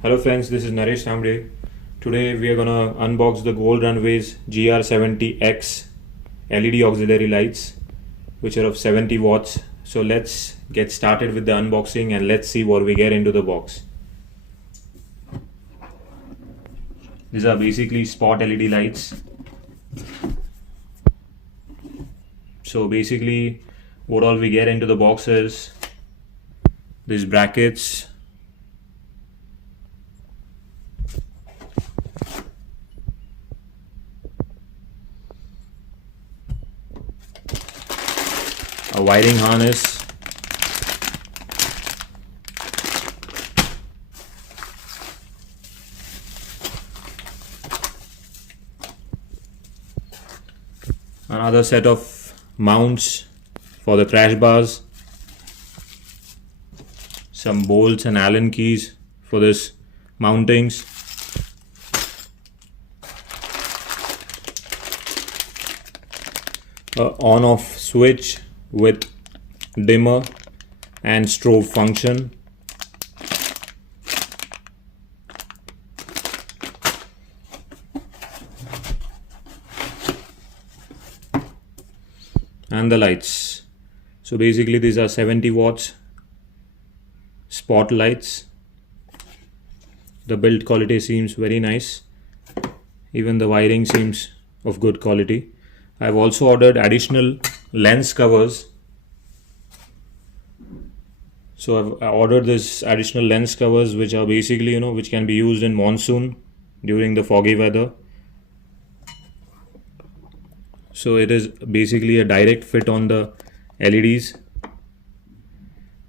Hello friends, this is Naresh Samde. Today we are gonna unbox the Gold Runways GR70X LED auxiliary lights, which are of 70 watts. So let's get started with the unboxing and let's see what we get into the box. These are basically spot LED lights. So basically what all we get into the box is these brackets, a wiring harness, another set of mounts for the crash bars, some bolts and Allen keys for this mountings, a on-off switch with dimmer and strobe function, and the lights. So basically these are 70 watts spotlights. The build quality seems very nice. Even the wiring seems of good quality. I've also ordered additional lens covers. So I've ordered this additional lens covers, which are basically, which can be used in monsoon during the foggy weather. So it is basically a direct fit on the LEDs.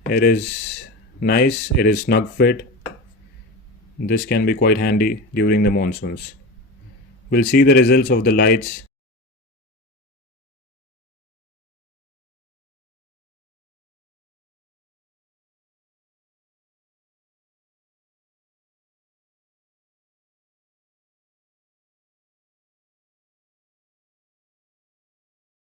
It is nice, it is snug fit. This can be quite handy during the monsoons. We'll see the results of the lights